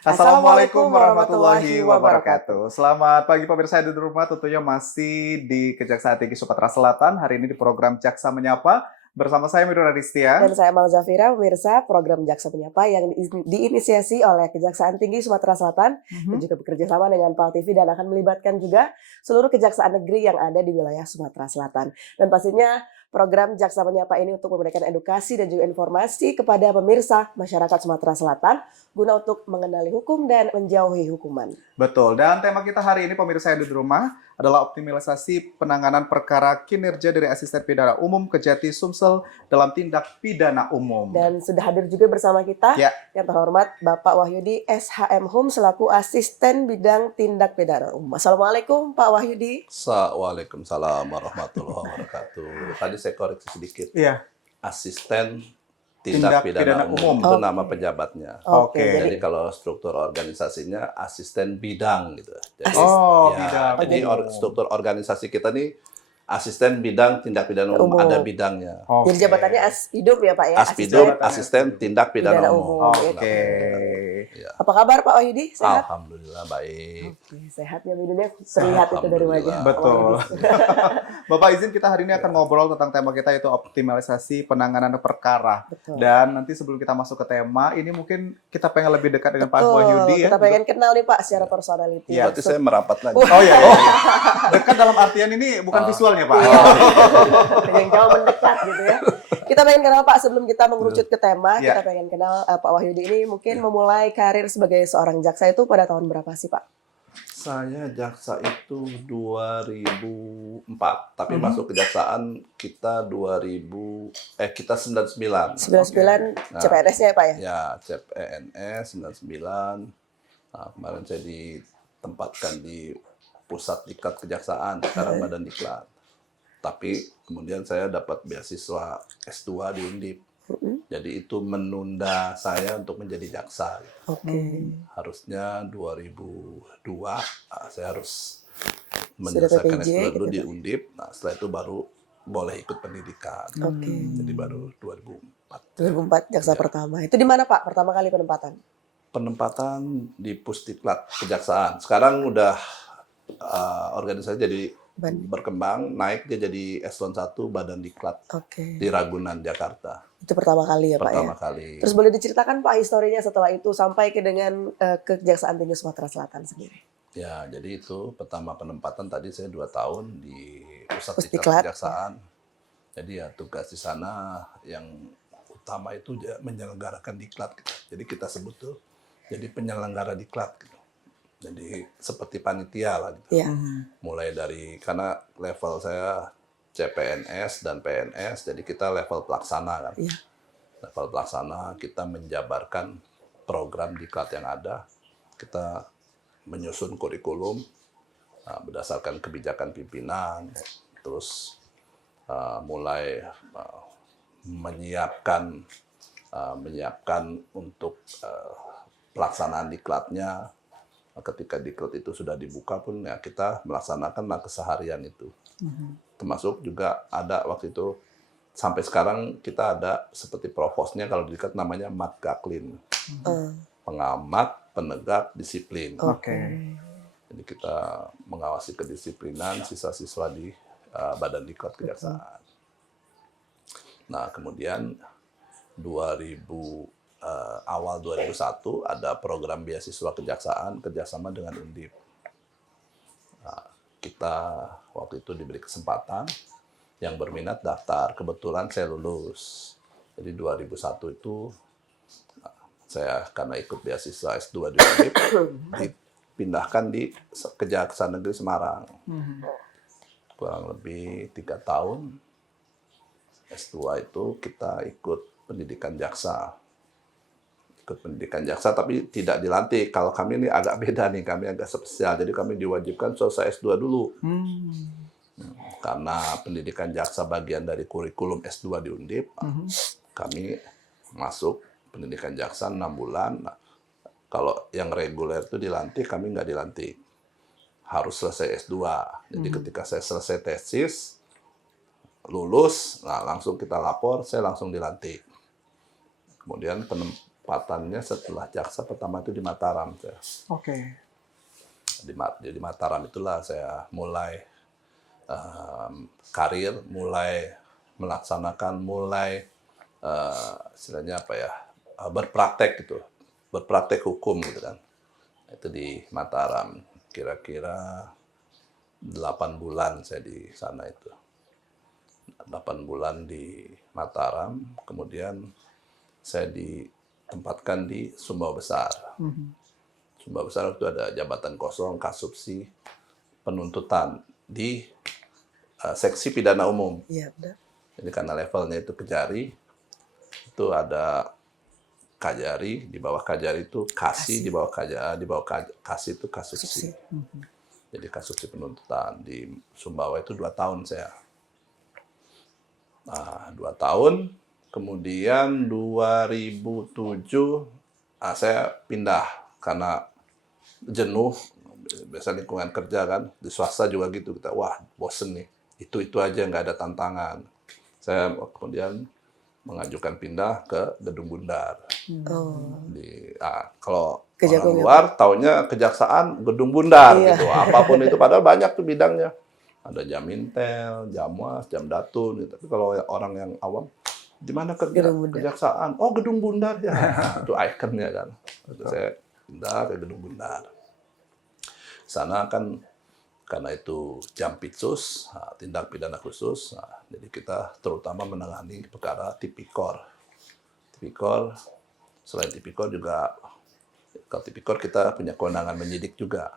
Assalamualaikum warahmatullahi wabarakatuh. Selamat pagi pemirsa di rumah, tentunya masih di Kejaksaan Tinggi Sumatera Selatan. Hari ini di program Jaksa Menyapa bersama saya Midun Radistia. Dan saya Mal Zafira, pemirsa program Jaksa Menyapa yang diinisiasi oleh Kejaksaan Tinggi Sumatera Selatan dan juga bekerja sama dengan PAL TV dan akan melibatkan juga seluruh kejaksaan negeri yang ada di wilayah Sumatera Selatan. Dan pastinya program Jaksa Menyapa ini untuk memberikan edukasi dan juga informasi kepada pemirsa masyarakat Sumatera Selatan guna untuk mengenali hukum dan menjauhi hukuman. Betul, dan tema kita hari ini pemirsa yang di rumah adalah optimalisasi penanganan perkara kinerja dari Asisten Pidana Umum Kejati Sumsel dalam tindak pidana umum. Dan sudah hadir juga bersama kita yang terhormat Bapak Wahyudi SHM Hum selaku Asisten Bidang Tindak Pidana Umum. Assalamualaikum Pak Wahyudi. Waalaikumsalam warahmatullahi wabarakatuh. Tadi saya koreksi sedikit. Asisten Tindak Pidana Umum itu nama pejabatnya. Jadi kalau struktur organisasinya asisten bidang gitu. Jadi, jadi struktur organisasi kita nih asisten bidang tindak pidana umum, ada bidangnya. Jadi jabatannya Aspidum ya Pak ya? Aspidum, asisten tindak pidana umum. Apa kabar Pak Wahyudi? Sehat? Alhamdulillah baik. Sehatnya minumnya terlihat itu dari wajah. Betul. Bapak izin kita hari ini akan ngobrol tentang tema kita yaitu optimalisasi penanganan perkara. Dan nanti sebelum kita masuk ke tema, ini mungkin kita pengen lebih dekat dengan Pak Wahyudi. Kita pengen kenal nih Pak secara personality. Berarti saya merapat lagi. Oh iya. Dekat dalam artian ini bukan visualnya Pak. Yang jauh mendekat gitu ya. Kita pengen kenal Pak sebelum kita mengerucut ke tema, kita pengen kenal Pak Wahyudi ini mungkin memulai karir sebagai seorang jaksa itu pada tahun berapa sih Pak? Saya jaksa itu 2004, tapi masuk kejaksaan kita 99. 99 CPNS-nya ya Pak ya? Ya, CPNS 99. Nah, kemarin saya ditempatkan di Pusat Diklat Kejaksaan, sekarang Badan Diklat. Tapi kemudian saya dapat beasiswa S2 di Undip. Jadi itu menunda saya untuk menjadi jaksa. Harusnya 2002 saya harus menyelesaikan S2 dulu di Undip. Nah, setelah itu baru boleh ikut pendidikan. Jadi baru 2004. 2004 jaksa pertama. Itu di mana Pak pertama kali penempatan? Penempatan di Pusdiklat Kejaksaan. Sekarang udah organisasi jadi berkembang, naik dia jadi eselon 1 Badan Diklat di Ragunan, Jakarta. Itu pertama kali ya Pak Pertama kali. Terus boleh diceritakan Pak historinya setelah itu sampai ke dengan Kejaksaan Tinggi Sumatera Selatan sendiri? Ya, jadi itu pertama penempatan tadi saya 2 tahun di Pusat Diklat Kejaksaan. Jadi ya tugas di sana yang utama itu menyelenggarakan diklat. Jadi kita sebut tuh jadi penyelenggara diklat gitu. Jadi seperti panitia lah gitu. Mulai dari, karena level saya CPNS dan PNS, jadi kita level pelaksana kan. Level pelaksana, kita menjabarkan program diklat yang ada. Kita menyusun kurikulum berdasarkan kebijakan pimpinan, terus mulai menyiapkan untuk pelaksanaan diklatnya. Ketika diklat itu sudah dibuka pun ya kita melaksanakan keseharian itu. Termasuk juga ada waktu itu sampai sekarang kita ada seperti provosnya kalau di diklat namanya Matgaklin. Pengamat penegak disiplin. Jadi kita mengawasi kedisiplinan siswa-siswa di Badan Diklat Kejaksaan. Nah, kemudian awal 2001 ada program beasiswa kejaksaan kerjasama dengan Undip. Nah, kita waktu itu diberi kesempatan, yang berminat daftar. Kebetulan saya lulus. Jadi 2001 itu saya karena ikut beasiswa S2 di Undip dipindahkan di Kejaksaan Negeri Semarang. Kurang lebih 3 tahun. S2 itu kita ikut pendidikan jaksa. Tapi tidak dilantik. Kalau kami ini agak beda nih, kami agak spesial. Jadi kami diwajibkan selesai S2 dulu. Karena pendidikan jaksa bagian dari kurikulum S2 di Undip, kami masuk pendidikan jaksa 6 bulan. Nah, kalau yang reguler itu dilantik, kami nggak dilantik. Harus selesai S2. Jadi ketika saya selesai tesis, lulus, nah langsung kita lapor, saya langsung dilantik. Kemudian penempatannya setelah jaksa pertama itu di Mataram. Oke. Di Mataram itulah saya mulai karir, mulai melaksanakan, mulai istilahnya apa ya, berpraktek gitu, berpraktek hukum gitu kan. Itu di Mataram, kira-kira 8 bulan saya di sana itu. 8 bulan di Mataram, kemudian saya ditempatkan di Sumbawa Besar. Sumbawa Besar itu ada jabatan kosong, kasubsi, penuntutan di seksi pidana umum. Iya, benar. Jadi karena levelnya itu Kejari, itu ada Kajari, di bawah Kajari itu Kasih, di bawah Kasih itu kasubsi. Jadi kasubsi penuntutan di Sumbawa itu 2 tahun saya. 2 tahun, kemudian 2007 saya pindah karena jenuh, biasa lingkungan kerja kan, di swasta juga gitu, kita wah bosen nih, itu aja nggak ada tantangan. Saya kemudian mengajukan pindah ke Gedung Bundar. Kalau orang luar taunya kejaksaan Gedung Bundar gitu, apapun itu, padahal banyak tuh bidangnya. Ada Jamintel, Jamwas, Jamdatun gitu. Tapi kalau orang yang awam, di mana kerja kejaksaan? Oh, Gedung Bundar ya. Itu ikonnya kan. Lalu saya pindah ke Gedung Bundar. Sana kan karena itu Jampitsus, tindak pidana khusus. Jadi kita terutama menangani perkara tipikor. Tipikor, selain tipikor juga, kalau tipikor kita punya kewenangan menyidik juga.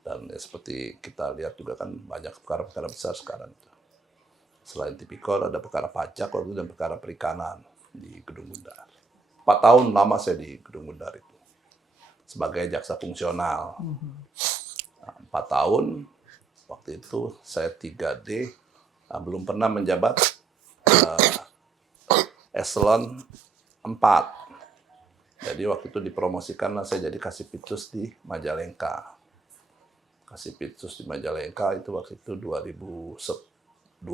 Dan ya, seperti kita lihat juga kan banyak perkara-perkara besar sekarang. Selain tipikor ada perkara pajak dan perkara perikanan di Gedung Bundar. 4 tahun lama saya di Gedung Bundar itu sebagai jaksa fungsional. 4 tahun, waktu itu saya 3D, belum pernah menjabat eselon 4. Jadi waktu itu dipromosikanlah saya jadi Kasipitsus di Majalengka. Kasipitsus di Majalengka itu waktu itu 2011-2012.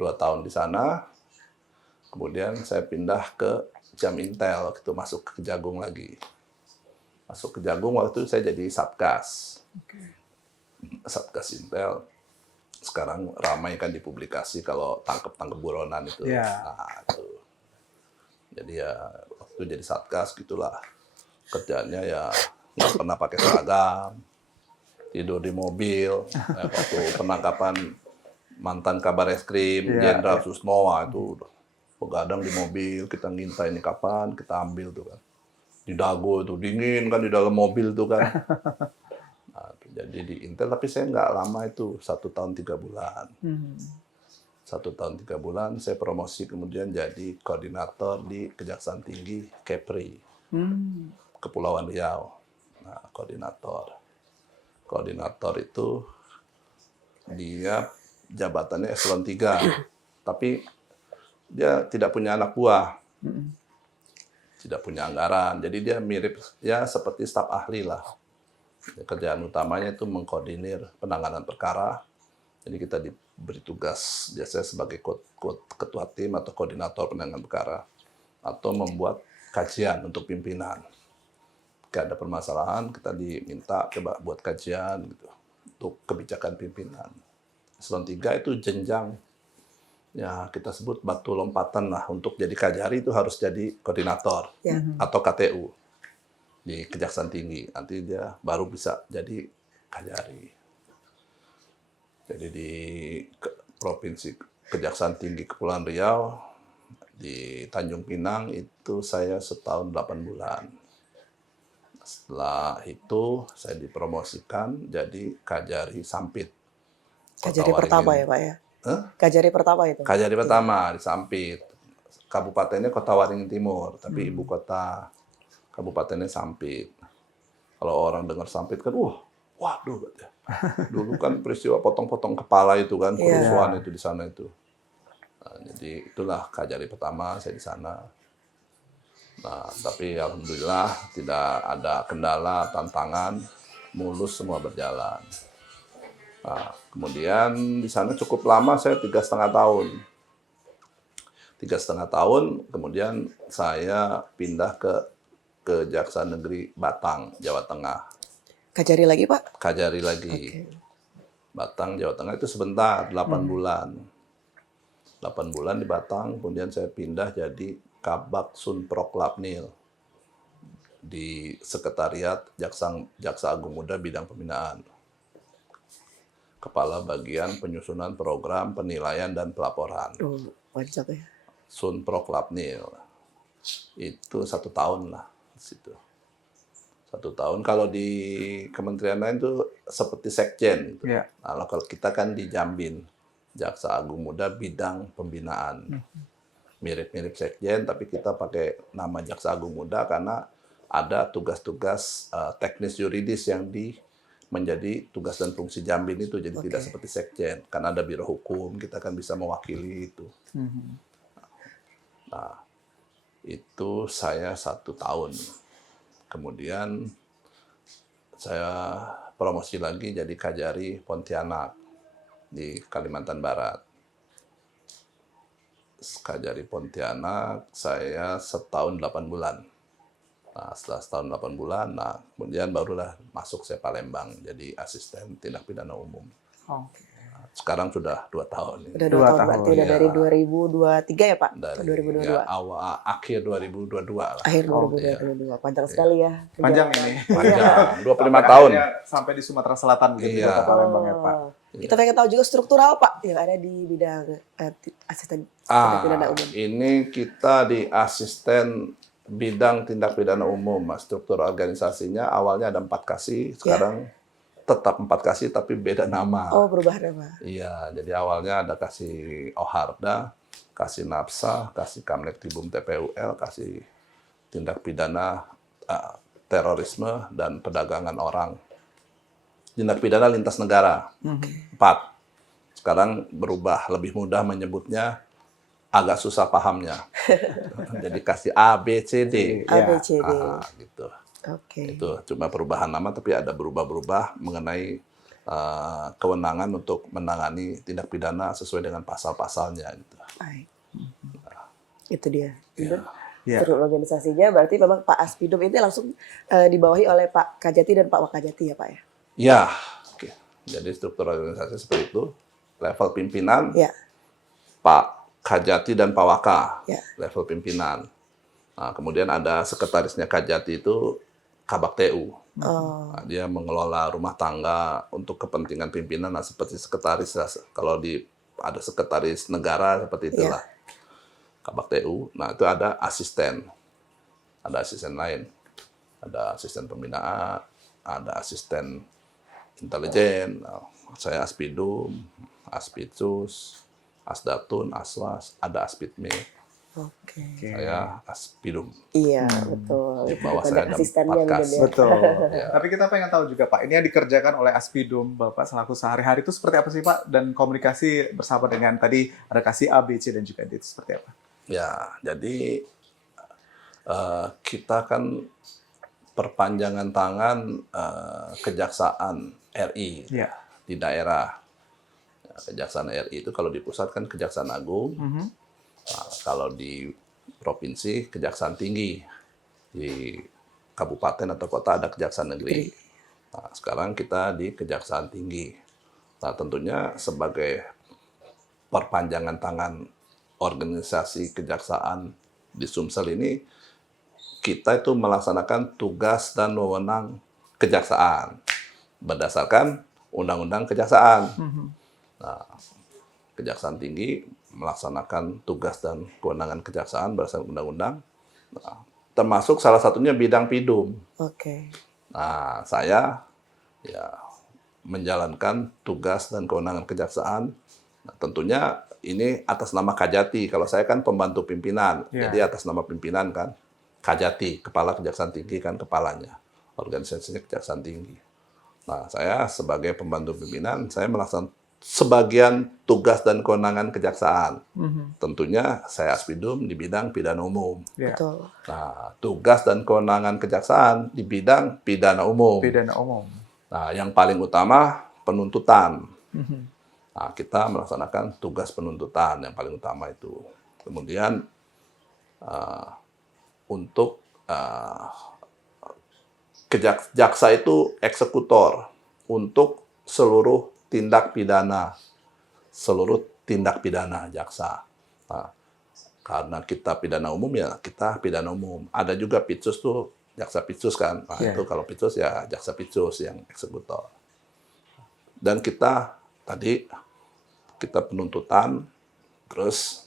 2 tahun di sana, kemudian saya pindah ke Jamintel, waktu itu masuk ke Kejagung lagi. Masuk ke Kejagung waktu itu saya jadi Satgas. Satgas Intel. Sekarang ramai kan dipublikasi kalau tangkep buronan itu. Nah, itu. Jadi ya waktu itu jadi Satgas gitulah. Kerjaannya ya nggak pernah pakai seragam, tidur di mobil. Waktu penangkapan mantan Kabar Eskrim, Jenderal Susnoa itu begadang di mobil, kita ngintai ini kapan, kita ambil tuh kan. Di Dago itu dingin kan di dalam mobil tuh kan. Nah, jadi di Intel, tapi saya nggak lama itu, 1 tahun 3 bulan. 1 tahun 3 bulan saya promosi kemudian jadi koordinator di Kejaksaan Tinggi Kepri, Kepulauan Riau. Nah, koordinator itu dia jabatannya eselon 3, tapi dia tidak punya anak buah. Tidak punya anggaran, jadi dia mirip ya seperti staf ahli lah. Kerjaan utamanya itu mengkoordinir penanganan perkara. Jadi kita diberi tugas biasanya sebagai ketua tim atau koordinator penanganan perkara, atau membuat kajian untuk pimpinan. Jika ada permasalahan, kita diminta coba buat kajian gitu untuk kebijakan pimpinan. Eselon 3 itu jenjang, ya kita sebut batu lompatan lah, untuk jadi Kajari itu harus jadi koordinator atau KTU di Kejaksaan Tinggi. Nanti dia baru bisa jadi Kajari. Jadi di Provinsi Kejaksaan Tinggi Kepulauan Riau, di Tanjung Pinang itu saya 1 tahun 8 bulan. Setelah itu saya dipromosikan jadi Kajari Sampit. Kajari pertama ya Pak ya? Kajari pertama itu? Kajari pertama di Sampit. Kabupatennya Kota Waringin Timur, tapi ibu kota kabupatennya Sampit. Kalau orang dengar Sampit kan, waduh. Dulu kan peristiwa potong-potong kepala itu kan, kerusuhan itu di sana itu. Nah, jadi itulah Kajari pertama saya di sana. Nah, tapi alhamdulillah tidak ada kendala, tantangan, mulus semua berjalan. Nah, kemudian di sana cukup lama, saya 3,5 tahun. 3,5 tahun, kemudian saya pindah ke Kejaksaan Negeri Batang, Jawa Tengah. Kajari lagi Pak? Kajari lagi. Oke. Batang, Jawa Tengah itu sebentar, 8 bulan. 8 bulan di Batang, kemudian saya pindah jadi Kabak Sunprok Lapnil di Sekretariat Jaksa Agung Muda Bidang Pembinaan. Kepala Bagian Penyusunan Program Penilaian dan Pelaporan. Wajib ya. Sunprok Lapnil. Itu 1 tahun lah di situ. 1 tahun. Kalau di kementerian lain itu seperti sekjen. Gitu. Yeah. Nah, kalau kita kan di Jambin, Jaksa Agung Muda Bidang Pembinaan. Mirip-mirip sekjen, tapi kita pakai nama Jaksa Agung Muda karena ada tugas-tugas teknis yuridis yang menjadi tugas dan fungsi Jambin itu. Jadi tidak seperti sekjen. Karena ada biro hukum, kita kan bisa mewakili itu. Nah, itu saya 1 tahun. Kemudian saya promosi lagi jadi Kajari Pontianak di Kalimantan Barat. Kajari Pontianak saya 1 tahun 8 bulan. Nah, setelah 1 tahun 8 bulan, nah kemudian barulah masuk saya Palembang jadi asisten tindak pidana umum. Oke. Nah, sekarang sudah 2 tahun. Udah 2 2 tahun berarti tahun, udah ya. dari 2023 ya Pak? Dari Atau 2022? ya, akhir 2022 lah. Akhir Oh, 2022. Panjang sekali ya. Panjang perjalanan. ini. Panjang, 25 Sampai tahun. akhirnya sampai di Sumatera Selatan begitu Iya. ke Palembang ya Pak. Kita pengen tahu juga struktural Pak yang ada di bidang asisten tindak pidana umum. Ini kita di asisten bidang tindak pidana umum. Struktur organisasinya awalnya ada 4 kasih, sekarang tetap 4 kasih tapi beda nama. Oh, berubah nama. Iya, jadi awalnya ada kasih Oharda, kasih Napsa, kasih Kamlek Tibum TPUL, kasih tindak pidana terorisme dan perdagangan orang. Tindak pidana lintas negara, 4. Sekarang berubah, lebih mudah menyebutnya, agak susah pahamnya. Jadi kasih A, B, C, D. A, B, C, D. Gitu. Oke. Itu cuma perubahan nama, tapi ada berubah-berubah mengenai kewenangan untuk menangani tindak pidana sesuai dengan pasal-pasalnya. Gitu. Baik. Itu dia. Iya. Struktur organisasinya berarti memang Pak Aspidum ini langsung dibawahi oleh Pak Kajati dan Pak Wakajati ya Pak ya? Ya, oke. Jadi struktur organisasi seperti itu. Level pimpinan, Ya. Pak Kajati dan Pak Waka, Ya. level pimpinan. Nah, kemudian ada sekretarisnya Kajati itu Kabak TU. Oh. Nah, dia mengelola rumah tangga untuk kepentingan pimpinan, nah, seperti sekretaris. Kalau ada sekretaris negara seperti itulah. Kabak TU. Nah, itu ada asisten. Ada asisten lain. Ada asisten pembinaan, ada asisten intelijen. Nah, saya Aspidum, Aspidsus, Asdatun, Aswas, ada Aspidme. Oke. Saya Aspidum. Iya, betul. Di bawah Ada saya ada asistennya 4 mungkin kasih. ya. Betul. Ya. Tapi kita pengen tahu juga Pak, ini yang dikerjakan oleh Aspidum Bapak selaku sehari-hari itu seperti apa sih Pak? Dan komunikasi bersama dengan tadi ada kasih A, B, C dan juga D itu seperti apa? Ya, jadi kita kan perpanjangan tangan Kejaksaan RI Iya. di daerah. Ya, Kejaksaan RI itu kalau di pusat kan Kejaksaan Agung, nah, kalau di provinsi Kejaksaan Tinggi, di kabupaten atau kota ada Kejaksaan Negeri. Nah, sekarang kita di Kejaksaan Tinggi. Nah, tentunya sebagai perpanjangan tangan organisasi kejaksaan di Sumsel ini, kita itu melaksanakan tugas dan wewenang kejaksaan berdasarkan Undang-Undang Kejaksaan. Nah, Kejaksaan Tinggi melaksanakan tugas dan kewenangan kejaksaan berdasarkan undang-undang. Nah, termasuk salah satunya bidang pidum. Oke. Nah, saya ya menjalankan tugas dan kewenangan kejaksaan. Nah, tentunya ini atas nama Kajati. Kalau saya kan pembantu pimpinan, jadi atas nama pimpinan kan Kajati, Kepala Kejaksaan Tinggi kan kepalanya, organisasinya Kejaksaan Tinggi. Nah, saya sebagai pembantu pimpinan, saya melaksanakan sebagian tugas dan kewenangan kejaksaan. Tentunya saya Aspidum di bidang pidana umum. Betul. Nah, tugas dan kewenangan kejaksaan di bidang pidana umum. Pidana umum. Nah, yang paling utama penuntutan. Nah, kita melaksanakan tugas penuntutan yang paling utama itu. Kemudian untuk jaksa itu eksekutor untuk seluruh tindak pidana jaksa. Nah, karena kita pidana umum ya kita pidana umum. Ada juga pitsus tuh jaksa pitsus kan. Nah, itu kalau pitsus ya jaksa pitsus yang eksekutor. Dan kita penuntutan terus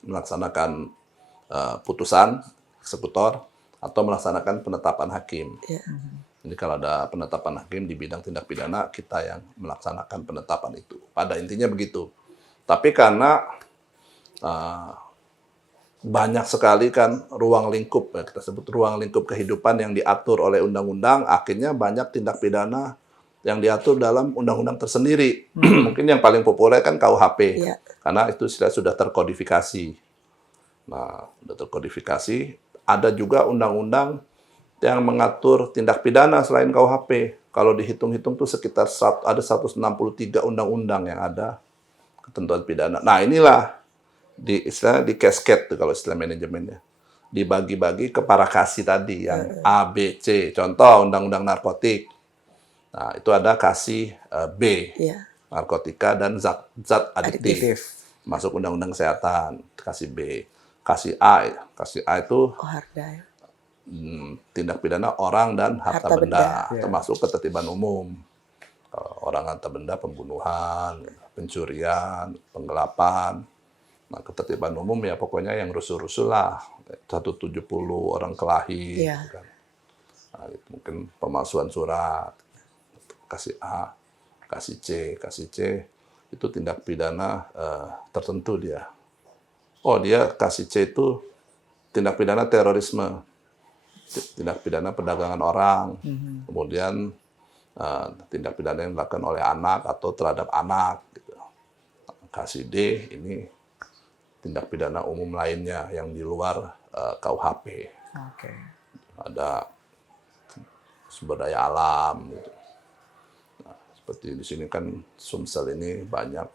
melaksanakan putusan eksekutor atau melaksanakan penetapan hakim. Jadi kalau ada penetapan hakim di bidang tindak pidana, kita yang melaksanakan penetapan itu. Pada intinya begitu. Tapi karena banyak sekali kan ruang lingkup, kita sebut ruang lingkup kehidupan yang diatur oleh undang-undang, akhirnya banyak tindak pidana yang diatur dalam undang-undang tersendiri. Mungkin yang paling populer kan KUHP, karena itu sudah terkodifikasi. Nah, sudah terkodifikasi. Ada juga undang-undang yang mengatur tindak pidana selain KUHP. Kalau dihitung-hitung tuh sekitar ada 163 undang-undang yang ada ketentuan pidana. Nah, inilah di cascade tuh kalau istilah manajemennya. Dibagi-bagi ke parakasi tadi yang A, B, C. Contoh undang-undang narkotik. Nah, itu ada kasih B, narkotika dan zat adiktif. Masuk undang-undang kesehatan, kasih B. Kasih A itu tindak pidana orang dan harta benda. Termasuk ketertiban umum. Orang harta benda, pembunuhan, pencurian, penggelapan. Nah, ketertiban umum ya pokoknya yang rusuh-rusuh lah. 170 orang kelahi. Kan. Nah, itu mungkin pemalsuan surat. Kasih A, kasih C itu tindak pidana tertentu dia. Oh, dia kasih C itu tindak pidana terorisme, tindak pidana perdagangan orang, kemudian tindak pidana yang dilakukan oleh anak atau terhadap anak. Gitu. Kasih D ini tindak pidana umum lainnya yang di luar KUHP. Ada sumber daya alam. Gitu. Seperti di sini kan Sumsel ini banyak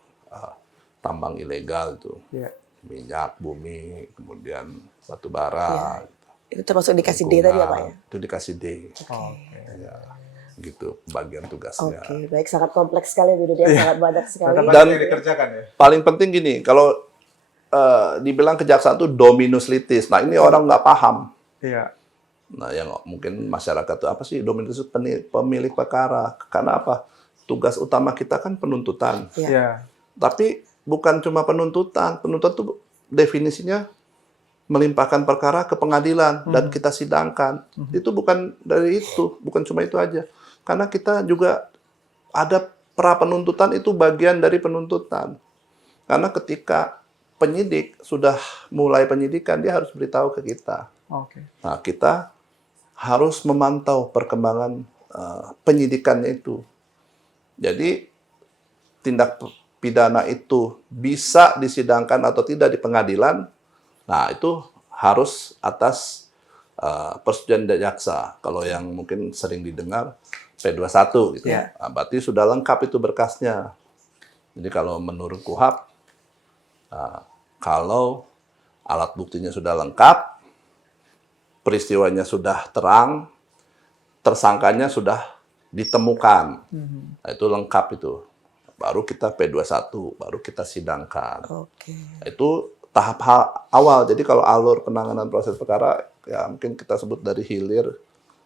tambang ilegal itu, minyak, bumi, kemudian batu bara. Itu termasuk dikasih D tadi ya Pak ya? Itu dikasih D. Ya, gitu bagian tugasnya. Baik, sangat kompleks sekali Bu Dede, sangat banyak sekali. Dan dikerjakan ya. Paling penting gini, kalau dibilang kejaksaan itu dominus litis, nah ini orang nggak paham. Nah, yang mungkin masyarakat itu apa sih dominus pemilik perkara? Karena apa? Tugas utama kita kan penuntutan. Tapi bukan cuma penuntutan. Penuntutan itu definisinya melimpahkan perkara ke pengadilan dan kita sidangkan. Itu bukan dari itu, bukan cuma itu aja. Karena kita juga ada pra penuntutan itu bagian dari penuntutan. Karena ketika penyidik sudah mulai penyidikan, dia harus beritahu ke kita. Nah, kita harus memantau perkembangan penyidikannya itu. Jadi tindak pidana itu bisa disidangkan atau tidak di pengadilan, nah itu harus atas persetujuan jaksa. Kalau yang mungkin sering didengar P21 gitu. Nah, berarti sudah lengkap itu berkasnya. Jadi kalau menurut KUHP, kalau alat buktinya sudah lengkap, peristiwanya sudah terang, tersangkanya sudah ditemukan. Nah, itu lengkap itu. Baru kita P21, baru kita sidangkan. Itu tahap awal. Jadi kalau alur penanganan proses perkara, ya mungkin kita sebut dari hilir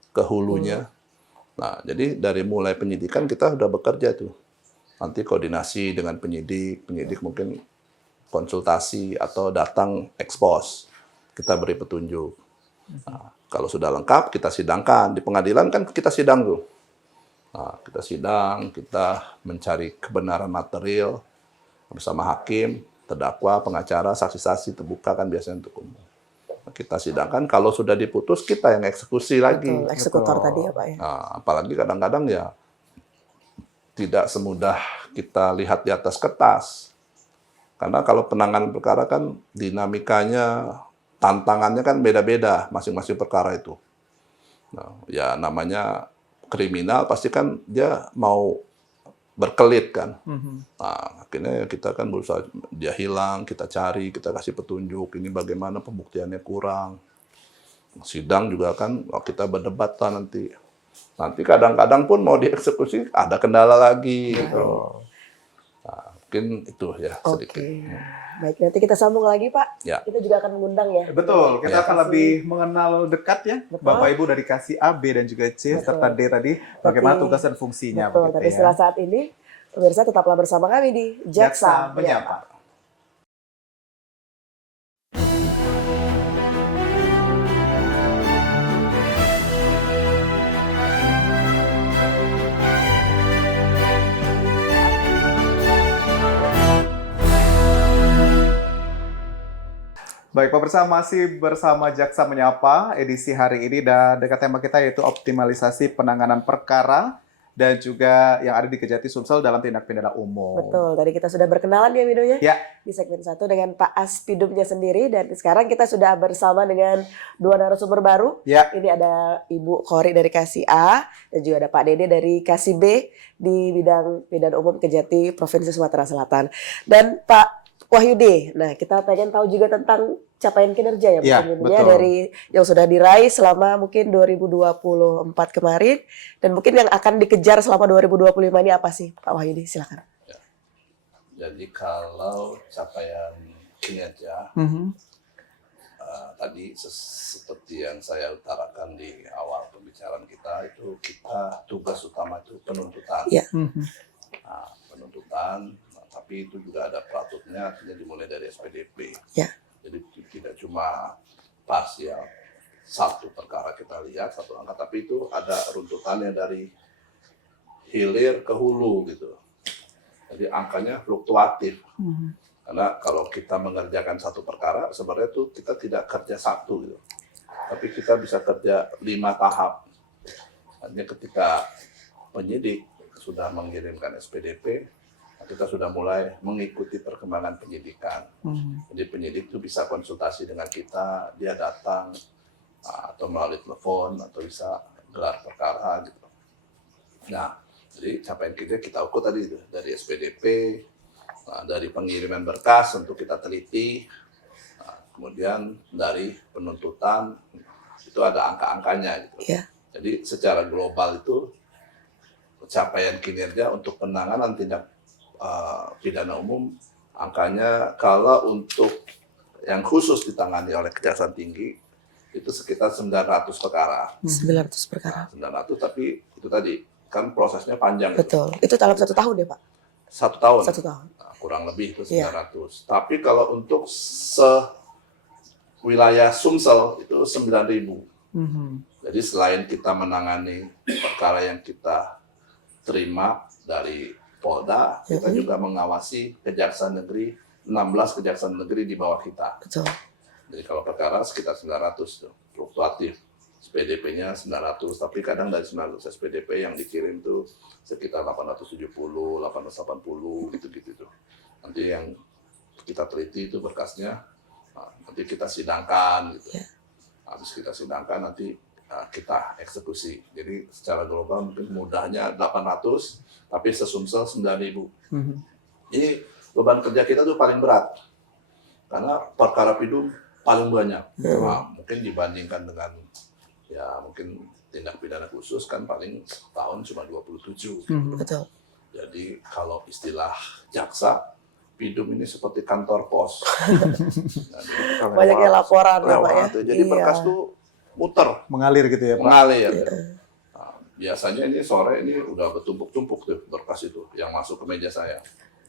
ke hulunya. Nah, jadi dari mulai penyidikan kita sudah bekerja tuh. Nanti koordinasi dengan penyidik mungkin konsultasi atau datang ekspos. Kita beri petunjuk. Nah, kalau sudah lengkap, kita sidangkan. Di pengadilan kan kita sidang tuh. Nah, kita sidang, kita mencari kebenaran material bersama hakim, terdakwa, pengacara, saksi-saksi terbuka kan biasanya untuk umum. Nah, kita sidangkan, kalau sudah diputus kita yang eksekusi lagi. Eksekutor tadi ya Pak ya. Nah, apalagi kadang-kadang ya tidak semudah kita lihat di atas kertas. Karena kalau penanganan perkara kan dinamikanya, tantangannya kan beda-beda masing-masing perkara itu. Nah, ya namanya kriminal pasti kan dia mau berkelit kan. Nah, akhirnya kita kan berusaha, dia hilang, kita cari, kita kasih petunjuk, ini bagaimana pembuktiannya kurang. Sidang juga kan kita berdebat lah nanti. Nanti kadang-kadang pun mau dieksekusi ada kendala lagi gitu. Nah, mungkin itu ya sedikit. Baik, nanti kita sambung lagi Pak. Ya. Kita juga akan mengundang ya. Betul, kita Ya. akan lebih mengenal dekat ya Bapak Ibu dari kasih A, B dan juga C serta D tadi bagaimana tugas dan fungsinya. Betul, tapi setelah saat ini pemirsa tetaplah bersama kami di Jaksa Menyapa. Baik, pemirsa masih bersama Jaksa Menyapa edisi hari ini dan dekat tema kita yaitu optimalisasi penanganan perkara dan juga yang ada di Kejati Sumsel dalam tindak pidana umum. Betul, tadi kita sudah berkenalan ya videonya Ya. di segmen 1 dengan Pak Aspidumnya sendiri dan sekarang kita sudah bersama dengan dua narasumber baru. Ya. Ini ada Ibu Khori dari Kasih A dan juga ada Pak Dede dari Kasih B di bidang pidana umum Kejati Provinsi Sumatera Selatan. Dan Pak Wahyudi, nah kita pengen tahu juga tentang capaian kinerja ya, Ya, mungkin betul. dari yang sudah diraih selama mungkin 2024 kemarin dan mungkin yang akan dikejar selama 2025 ini apa sih Pak Wahyudi, silakan. Jadi kalau capaian kinerja tadi seperti yang saya utarakan di awal pembicaraan kita itu kita tugas utama itu penuntutan. Ya. Nah, penuntutan, tapi itu juga ada peraturnya, artinya dimulai dari SPDP. Ya. Jadi tidak cuma parsial satu perkara kita lihat satu angka, tapi itu ada runtutannya dari hilir ke hulu gitu. Jadi angkanya fluktuatif. Karena kalau kita mengerjakan satu perkara, sebenarnya itu kita tidak kerja satu gitu. Tapi kita bisa kerja 5 tahap. Artinya ketika penyidik sudah mengirimkan SPDP, kita sudah mulai mengikuti perkembangan penyidikan. Jadi penyidik itu bisa konsultasi dengan kita, dia datang atau melalui telepon atau bisa gelar perkara gitu. Nah, jadi capaian kita ukur tadi dari SPDP, dari pengiriman berkas untuk kita teliti, kemudian dari penuntutan itu ada angka-angkanya gitu. Ya. Jadi secara global itu capaian kinerja untuk penanganan tindak pidana umum angkanya kalau untuk yang khusus ditangani oleh Kejaksaan Tinggi itu sekitar 900 perkara. 900 perkara. 900 tapi itu tadi kan prosesnya panjang. Betul. Itu dalam 1 tahun ya Pak? 1 tahun. 1 tahun. Nah, kurang lebih itu 900. Iya. Tapi kalau untuk wilayah Sumsel itu 9.000. Jadi selain kita menangani perkara yang kita terima dari Polda, kita juga mengawasi Kejaksaan Negeri, 16 Kejaksaan Negeri di bawah kita. Betul. Jadi kalau perkara sekitar 900 tuh, fluktuatif. SPDP-nya 900, tapi kadang dari 900 SPDP yang dikirim tuh sekitar 870, 880 gitu-gitu tuh. Nanti yang kita teliti itu berkasnya, nanti kita sidangkan gitu. Habis kita sidangkan nanti kita eksekusi. Jadi secara global mungkin mudahnya 800, tapi sesumsel 9.000. Ini beban kerja kita tuh paling berat. Karena perkara pidum paling banyak. Nah, mungkin dibandingkan dengan ya mungkin tindak pidana khusus kan paling setahun cuma 27. Betul. Jadi kalau istilah jaksa, pidum ini seperti kantor pos. Nah, Banyaknya laporan ya Pak ya. Jadi berkas tuh muter, Mengalir gitu ya Pak. mengalir. Nah, biasanya ini sore ini udah bertumpuk-tumpuk tuh berkas itu yang masuk ke meja saya.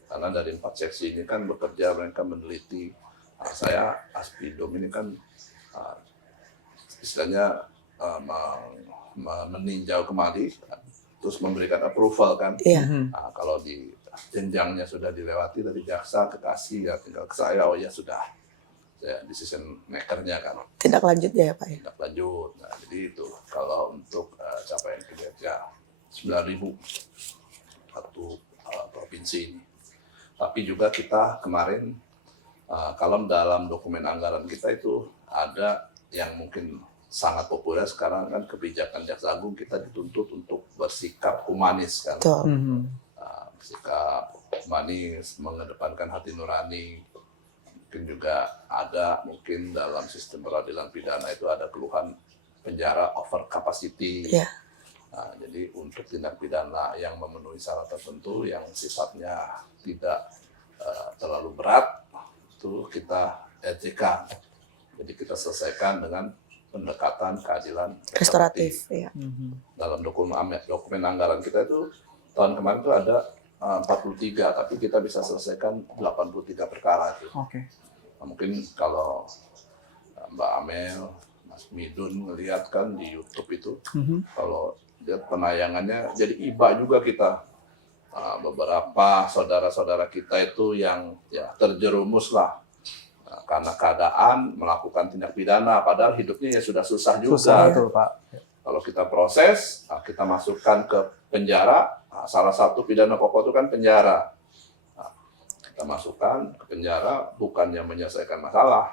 Karena dari 4 seksi ini kan bekerja, mereka meneliti. Nah, saya Aspidum ini kan istilahnya meninjau kembali, terus memberikan approval kan. Iya. Nah, kalau di jenjangnya sudah dilewati dari jaksa ke kasih, ya tinggal ke saya, oh ya sudah. Saya decision maker-nya kan. Tindak lanjutnya ya Pak ya. Tindak lanjut. Nah, jadi itu kalau untuk capaian kinerja 9.000 satu provinsi ini. Tapi juga kita kemarin kalau dalam dokumen anggaran kita itu ada yang mungkin sangat populer sekarang kan kebijakan Jaksa Agung kita dituntut untuk bersikap humanis kan. Betul. sikap manis, mengedepankan hati nurani. Mungkin juga ada mungkin dalam sistem peradilan pidana itu ada keluhan penjara over capacity. Iya. Nah, jadi untuk tindak pidana yang memenuhi syarat tertentu yang sifatnya tidak terlalu berat, itu kita RJK. Jadi kita selesaikan dengan pendekatan keadilan Restoratif. Iya. Dalam dokumen anggaran kita itu tahun kemarin itu ada 43, tapi kita bisa selesaikan 83 perkara itu. Oke. Nah, mungkin kalau Mbak Amel, Mas Midun melihat kan di YouTube itu, kalau lihat penayangannya, jadi iba juga kita. Beberapa saudara-saudara kita itu yang ya terjerumus lah karena keadaan melakukan tindak pidana, padahal hidupnya ya sudah susah juga. Susah, betul Pak. Kalau kita proses, kita masukkan ke penjara, salah satu pidana pokok itu kan penjara. Kita masukkan ke penjara bukannya menyelesaikan masalah,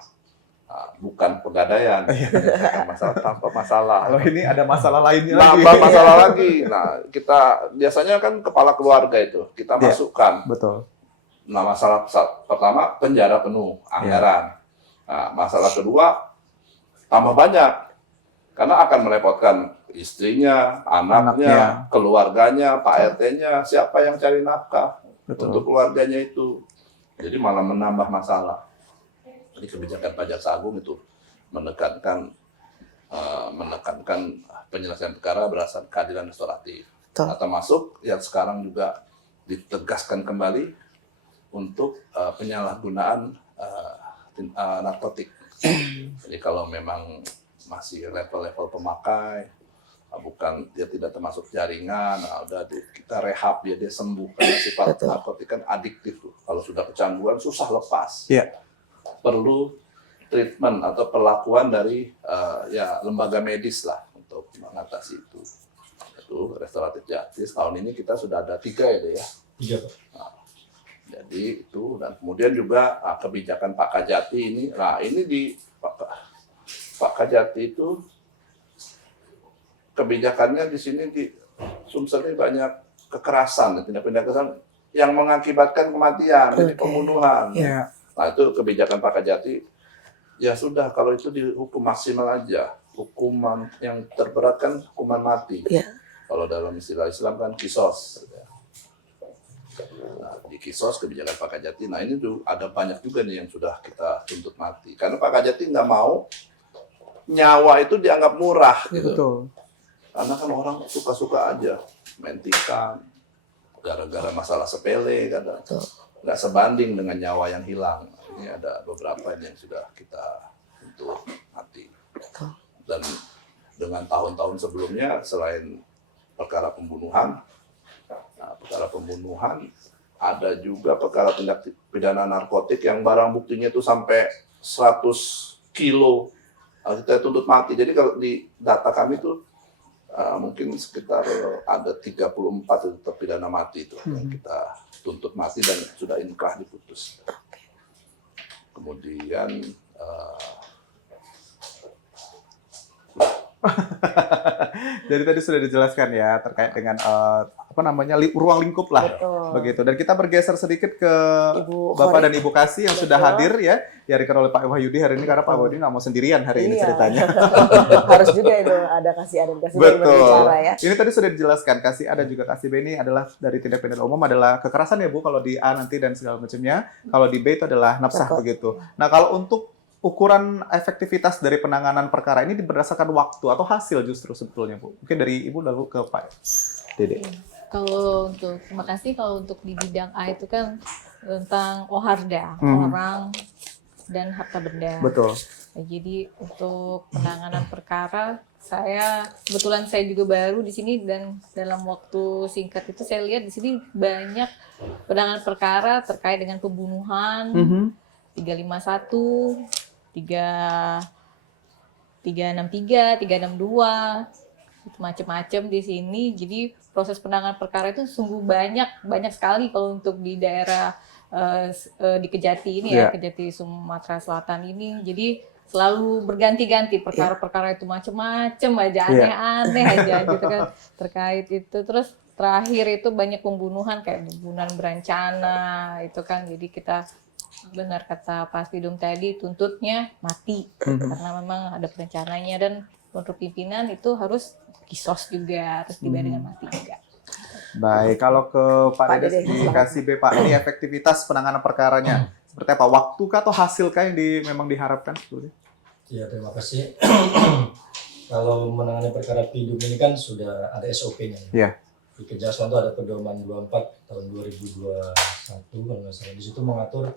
bukan pegadaian, menyelesaikan masalah tanpa masalah. Kalau ini ada masalah lainnya lagi. Nambah masalah lagi. Nah, kita biasanya kan kepala keluarga itu kita masukkan. Betul. Nah, masalah pertama penjara penuh anggaran. Nah, masalah kedua tambah banyak karena akan merepotkan istrinya, anaknya, keluarganya, Pak RT-nya, siapa yang cari nafkah untuk keluarganya itu. Jadi malah menambah masalah. Jadi kebijakan Jaksa Agung itu menekankan penyelesaian perkara berdasarkan keadilan restoratif. Nah, termasuk yang sekarang juga ditegaskan kembali untuk penyalahgunaan narkotik. Jadi kalau memang masih level-level pemakai, dia tidak termasuk jaringan, udah kita rehab dia sembuh karena sifat narkotik kan adiktif. Kalau sudah kecanduan susah lepas. Iya. Perlu treatment atau perlakuan dari lembaga medis lah untuk mengatasi itu. Itu restoratif justice. Tahun ini kita sudah ada 3 ya. 3 Pak. Nah, jadi itu, dan kemudian juga kebijakan Pak Kajati ini. Nah, ini di Pak Kajati itu kebijakannya di sini di Sumsel ini banyak kekerasan, tindak-tindak kekerasan yang mengakibatkan kematian, jadi pembunuhan. Yeah. Nah, itu kebijakan Pak Kajati. Ya sudah, kalau itu dihukum maksimal aja. Hukuman yang terberat kan hukuman mati. Yeah. Kalau dalam istilah Islam kan kisos. Nah, di kisos kebijakan Pak Kajati. Nah, ini tuh ada banyak juga nih yang sudah kita tuntut mati. Karena Pak Kajati nggak mau nyawa itu dianggap murah gitu. Betul. Karena kan orang suka-suka aja main tikam gara-gara masalah sepele, kadang nggak sebanding dengan nyawa yang hilang. Ini ada beberapa yang sudah kita tuntut mati. Dan dengan tahun-tahun sebelumnya, selain perkara pembunuhan, ada juga perkara tindak pidana narkotik yang barang buktinya itu sampai 100 kilo kita tuntut mati. Jadi kalau di data kami itu mungkin sekitar ada 34 itu terpidana mati itu yang kita tuntut mati dan sudah inkrah diputus. Kemudian jadi tadi sudah dijelaskan ya terkait dengan ruang lingkup lah. Betul. Begitu. Dan kita bergeser sedikit ke Ibu Bapak Hori. dan Ibu Kasih yang sudah hadir ya, dihadirkan oleh Pak Wahyudi hari ini karena Pak Wahyudi nggak mau sendirian hari ini ceritanya. Harus juga itu ada kasih A dan kasih B yang Betul. berbicara ya. Ini tadi sudah dijelaskan, kasih A dan juga kasih B ini adalah dari tindak pidana umum adalah kekerasan ya Bu, kalau di A nanti dan segala macamnya. Kalau di B itu adalah nafsah begitu. Nah, kalau untuk ukuran efektivitas dari penanganan perkara ini berdasarkan waktu atau hasil justru sebetulnya Bu. Mungkin dari Ibu lalu ke Pak Dede. Kalau untuk, terima kasih. Kalau untuk di bidang A itu kan tentang OHARDA, orang dan harta benda. Betul. Nah, jadi untuk penanganan perkara, kebetulan saya juga baru di sini dan dalam waktu singkat itu saya lihat di sini banyak penanganan perkara terkait dengan pembunuhan, 351, 363, 362, itu macam-macam di sini. Jadi proses penanganan perkara itu sungguh banyak sekali kalau untuk di daerah di Kejati ini ya, Kejati Sumatera Selatan ini. Jadi selalu berganti-ganti perkara-perkara itu macam-macam aja, aneh-aneh aja gitu kan terkait itu. Terus terakhir itu banyak pembunuhan kayak pembunuhan berencana itu kan, jadi kita benar kata Pak Aspidum tadi tuntutnya mati karena memang ada perencananya, dan untuk pimpinan itu harus kisos juga, terus dibayar dengan mati juga. Baik, kalau ke Pak Dedes Dede, di silakan. KSB Pak, ini efektivitas penanganan perkaranya seperti apa? Waktukah atau hasilkah yang memang diharapkan sebetulnya? Ya, terima kasih. Kalau menangani perkara PIDUM ini kan sudah ada SOP-nya. Iya. Di Kejaksaan itu ada pedoman 24 tahun 2021 kalau nggak salah. Di situ mengatur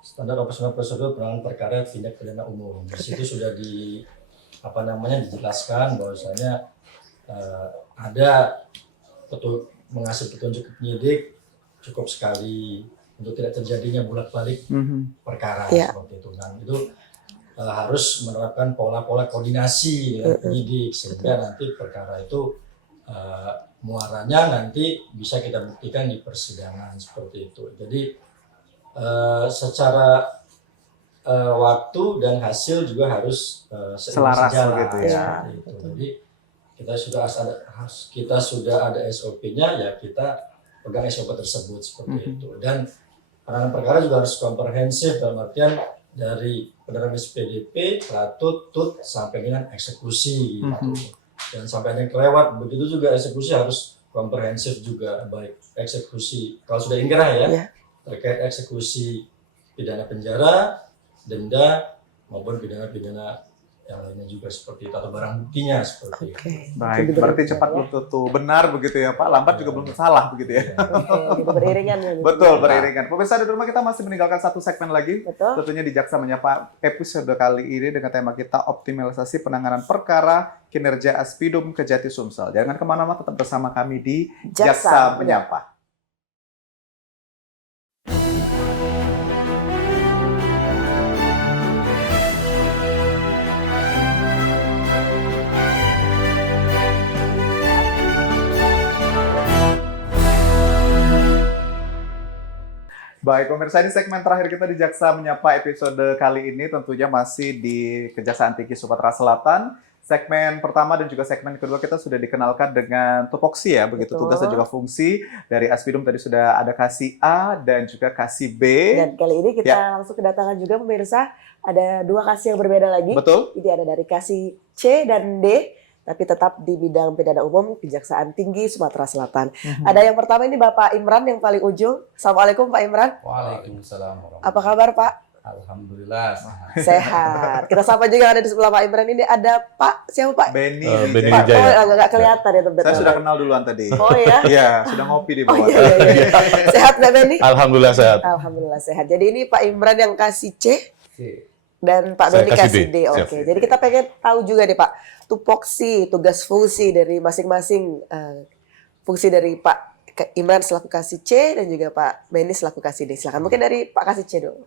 standar operasional prosedur penanganan perkara tindak pidana umum. Di situ sudah dijelaskan bahwasanya ada mengasih petunjuk ke penyidik cukup sekali untuk tidak terjadinya bolak-balik perkara seperti itu. Nah, itu harus menerapkan pola-pola koordinasi dengan penyidik sehingga nanti perkara itu muaranya nanti bisa kita buktikan di persidangan seperti itu. Jadi secara waktu dan hasil juga harus Selaras sejalan, begitu ya. seperti itu. Jadi kita sudah ada SOP-nya, ya kita pegang SOP tersebut seperti itu. Dan penanganan perkara juga harus komprehensif dalam artian dari penerapan SPDP, pratut, tut, sampai dengan eksekusi gitu. Dan sampai ada yang kelewat, begitu juga eksekusi harus komprehensif juga, baik eksekusi kalau sudah ingkrah ya, terkait eksekusi pidana penjara, denda, maupun pidana-pidana yang lainnya juga seperti itu, atau barang buktinya seperti itu. Baik, berarti cepat belum tentu benar begitu ya Pak, lambat juga belum salah begitu ya. Gitu beriringan ya. Gitu. Betul, beriringan. Pemirsa di rumah, kita masih meninggalkan satu segmen lagi. Betul. Tentunya di Jaksa Menyapa episode kali ini dengan tema kita optimalisasi penanganan perkara kinerja Aspidum Kejati Sumsel. Jangan kemana-mana, tetap bersama kami di Jaksa Menyapa. Baik, pemirsa, ini segmen terakhir kita di Jaksa Menyapa episode kali ini tentunya masih di Kejaksaan Tinggi Sumatera Selatan. Segmen pertama dan juga segmen kedua kita sudah dikenalkan dengan tupoksi ya, begitu Betul. tugas dan juga fungsi dari Aspidum. Tadi sudah ada kasih A dan juga kasih B. Dan kali ini kita langsung kedatangan juga pemirsa, ada dua kasih yang berbeda lagi. Betul. Ini ada dari kasih C dan D, tapi tetap di bidang pidana umum Kejaksaan Tinggi Sumatera Selatan. Ada yang pertama ini Bapak Imran yang paling ujung. Assalamualaikum Pak Imran. Waalaikumsalam warahmatullahi Apa kabar Pak? Alhamdulillah. Sehat. Kita sapa juga yang ada di sebelah Pak Imran ini, ada Pak, siapa Pak? Benny. Benny Pak, Wijaya. nggak kelihatan ya teman-teman. Saya sudah kenal duluan tadi. Oh ya? Iya, sudah ngopi di Oh bawah. iya. Sehat Mbak Benny? Alhamdulillah sehat. Alhamdulillah sehat. Jadi ini Pak Imran yang kasih C dan Pak Saya Benny kasih kasih D. D. Oke. Siap. Jadi kita pengen tahu juga nih Pak, tupoksi, tugas fungsi dari masing-masing fungsi dari Pak Imran selaku kasih C dan juga Pak Benny selaku kasih D. Silakan. Mungkin dari Pak kasih C dulu.